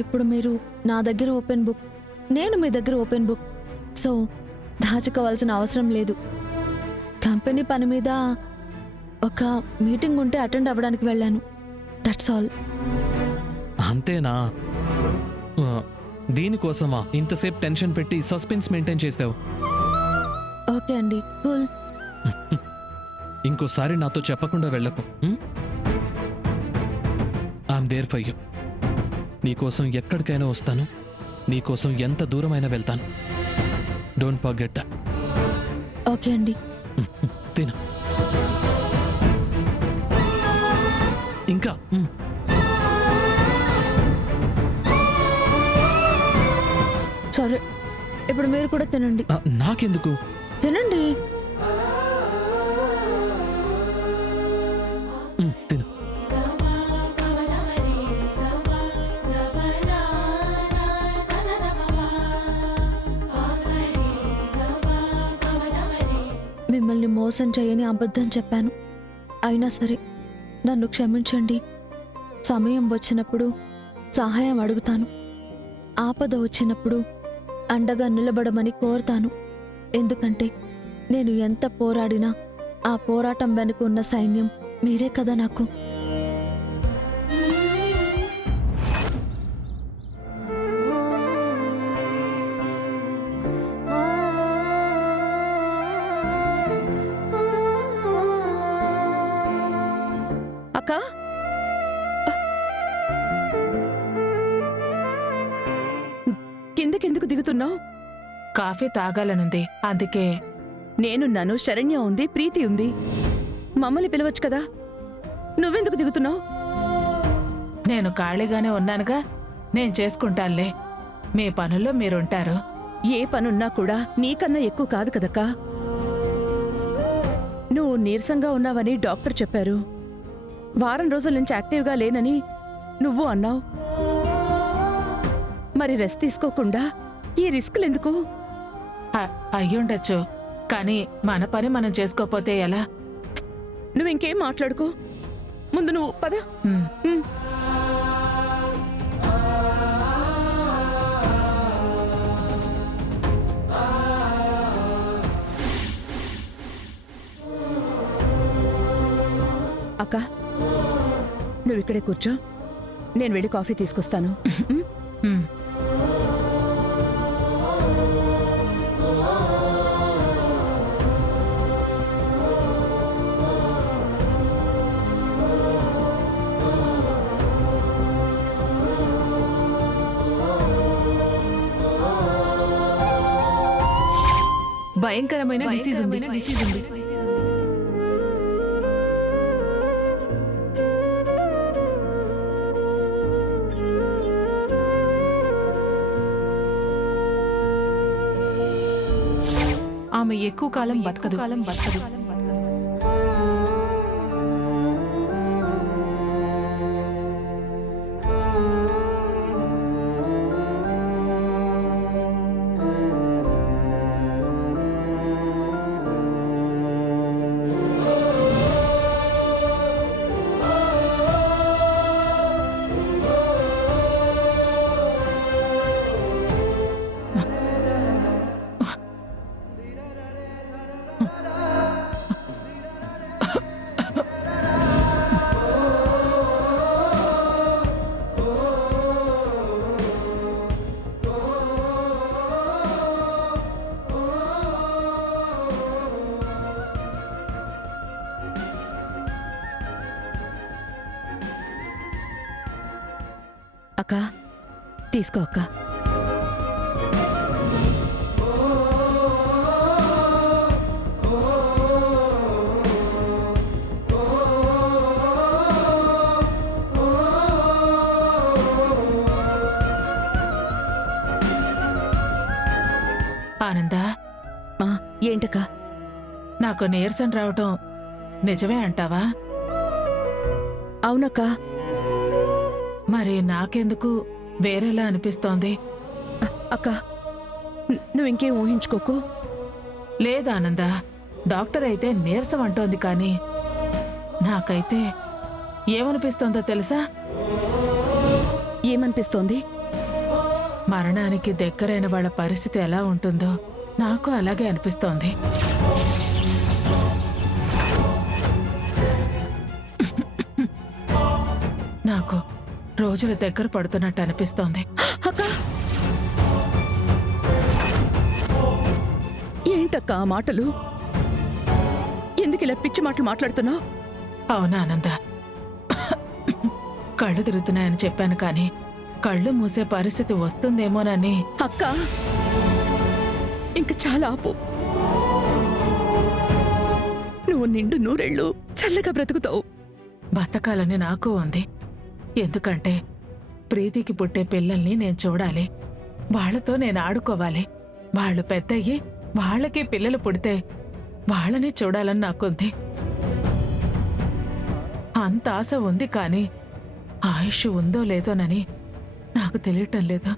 ఇప్పుడు మీరు నా దగ్గర ఓపెన్ బుక్, నేను మీ దగ్గర ఓపెన్ బుక్. సో దాచుకోవాల్సిన అవసరం లేదు. కంపెనీ పని మీద ఒక మీటింగ్ ఉంటే అటెండ్ అవ్వడానికి వెళ్ళాను. That's all. అంతేనా? దీనికోసమా ఇంతసేపు టెన్షన్ పెట్టి సస్పెన్స్ మెయింటైన్ చేసావు? ఓకే అండి, కూల్. ఇంకోసారి నాతో చెప్పకుండా వెళ్ళకు. I'm there for you. నీకోసం ఎక్కడికైనా వస్తాను, నీకోసం ఎంత దూరమైనా వెళ్తాను. Don't forget that. ఓకే అండి. తిను ఇంకా. సరే, ఇప్పుడు మీరు కూడా తినండి. నాకెందుకు? తినండి. తిను. మిమ్మల్ని మోసం చేయని అబద్ధం చెప్పాను. అయినా సరే నన్ను క్షమించండి. సమయం వచ్చినప్పుడు సహాయం అడుగుతాను. ఆపద వచ్చినప్పుడు అండగా నిలబడమని కోరుతాను. ఎందుకంటే నేను ఎంత పోరాడినా ఆ పోరాటం వెనుక ఉన్న సైన్యం మీరే కదా నాకు. అక్క, కిందకెందుకు దిగుతున్నావు? కాఫీ తాగాలనుంది, అందుకే. నేనున్నాను, శరణ్య ఉంది, ప్రీతి ఉంది. మమ్మల్ని పిలవచ్చు కదా. నువ్వెందుకు దిగుతున్నావు? నేను ఖాళీగానే ఉన్నానుగా, నేను చేసుకుంటానులే. మీ పనుల్లో మీరుంటారు. ఏ పనున్నా కూడా నీకన్నా ఎక్కువ కాదు కదక్కా. నువ్వు నీరసంగా ఉన్నావని డాక్టర్ చెప్పారు. వారం రోజుల నుంచి యాక్టివ్గా లేనని నువ్వు అన్నావు. మరి రెస్ట్ తీసుకోకుండా ఈ రిస్క్లెందుకు? అయ్యుండొచ్చు, కానీ మన పని మనం చేసుకోపోతే ఎలా? నువ్వింకేం మాట్లాడుకో. ముందు నువ్వు పద. అక్క, నువ్వు ఇక్కడే కూర్చో, నేను వెళ్ళి కాఫీ తీసుకొస్తాను. భయంకరమైన డిసీజ్ ఉంది. ఆమె ఎక్కువ కాలం బతకదు. అక్క, తీసుకో అక్క. ఆనందా, ఏంటక్క? నాకు నీరసం రావటం నిజమే అంటావా? అవునక్క. మరి నాకెందుకు వేరేలా అనిపిస్తోంది? అక్క, నువ్వింకేం ఊహించుకోకు. లేదానందా, డాక్టర్ అయితే నీరసం అంటోంది, కానీ నాకైతే ఏమనిపిస్తోందో తెలుసా? ఏమనిపిస్తోంది? మరణానికి దగ్గరైన వాళ్ళ పరిస్థితి ఎలా ఉంటుందో నాకు అలాగే అనిపిస్తోంది. నాకు రోజులు దగ్గర పడుతున్నట్టు అనిపిస్తోంది. అక్క ఏంటక్క ఆ మాటలు? ఎందుకు ఇలా పిచ్చి మాటలు మాట్లాడుతున్నావు? అవునా ఆనంద, కళ్ళు తిరుగుతున్నాయని చెప్పాను కానీ కళ్ళు మూసే పరిస్థితి వస్తుందేమోనని. అక్క ఇంక చాలా ఆపు. నువ్వు నిండు నూరేళ్ళు చల్లగా బ్రతుకుతావు. బతకాలని నాకు ఉంది. ఎందుకంటే ప్రీతికి పుట్టే పిల్లల్ని నేను చూడాలి, వాళ్లతో నేను ఆడుకోవాలి. వాళ్ళు పెద్దయ్యి వాళ్ళకి పిల్లలు పుడితే వాళ్ళని చూడాలని నాకుంది. అంత ఆశ ఉంది కానీ ఆయుష్ ఉందో లేదోనని నాకు తెలియటం లేదు.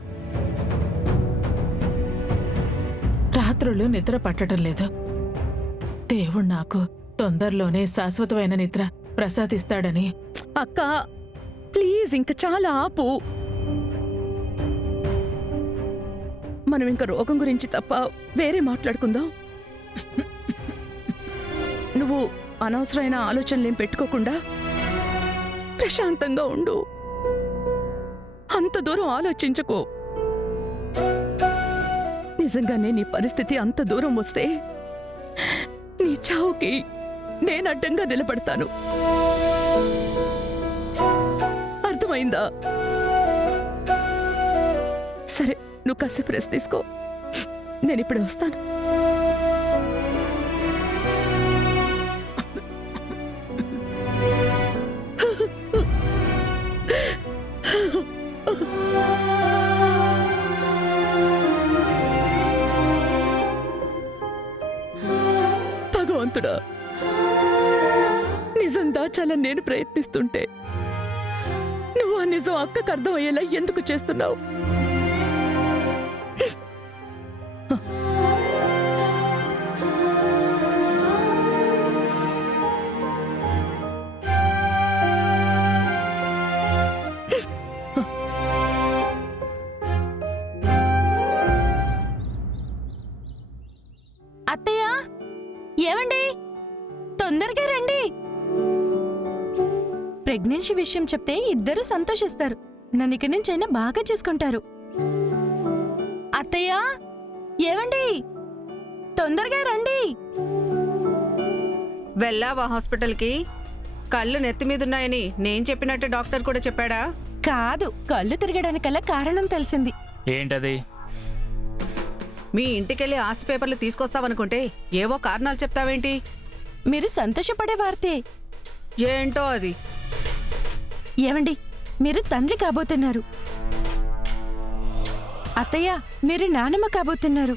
రాత్రులు నిద్ర పట్టడం లేదు. దేవుడు నాకు తొందరలోనే శాశ్వతమైన నిద్ర ప్రసాదిస్తాడని. అక్క ప్లీజ్ ఇంక చాలా ఆపు. మనం ఇంక రోగం గురించి తప్ప వేరే మాట్లాడుకుందాం. నువ్వు అనవసరమైన ఆలోచనలేం పెట్టుకోకుండా ప్రశాంతంగా ఉండు. అంత దూరం ఆలోచించకు. నిజంగానే నీ పరిస్థితి అంత దూరం వస్తే నీ చావుకి నేను అడ్డంగా నిలబడతాను. అర్థమైందా? సరే, నువ్వు కాసేపు రెస్ట్ తీసుకో. నేను ఇప్పుడే వస్తాను. భగవంతుడా, నిజం దాచాలని నేను ప్రయత్నిస్తుంటే నువ్వు ఆ నిజం అక్కకు అర్థమయ్యేలా ఎందుకు చేస్తున్నావు? అత్తయ్య, ఏమండి, తొందరగా రండి. ప్రెగ్నెన్సీ విషయం చెప్తే ఇద్దరూ సంతోషిస్తారు. నన్ను ఇక్కడి నుంచైనా బాగా చూసుకుంటారు. అత్తయ్య, ఏమండి, తొందరగా రండి. వెళ్ళావా హాస్పిటల్కి? కళ్ళు నెత్తిమీదున్నాయని నేను చెప్పినట్టు డాక్టర్ కూడా చెప్పాడా? కాదు, కళ్ళు తిరగడానికల్లా కారణం తెలిసింది. ఏంటది? మీ ఇంటికెళ్ళి ఆస్తి పేపర్లు తీసుకొస్తావనుకుంటే ఏవో కారణాలు చెప్తావేంటి? మీరు సంతోషపడే వార్తే. ఏంటో అది. ఏమండి, మీరు తండ్రి కాబోతున్నారు. అత్తయ్య, మీరు నానమ్మ కాబోతున్నారు.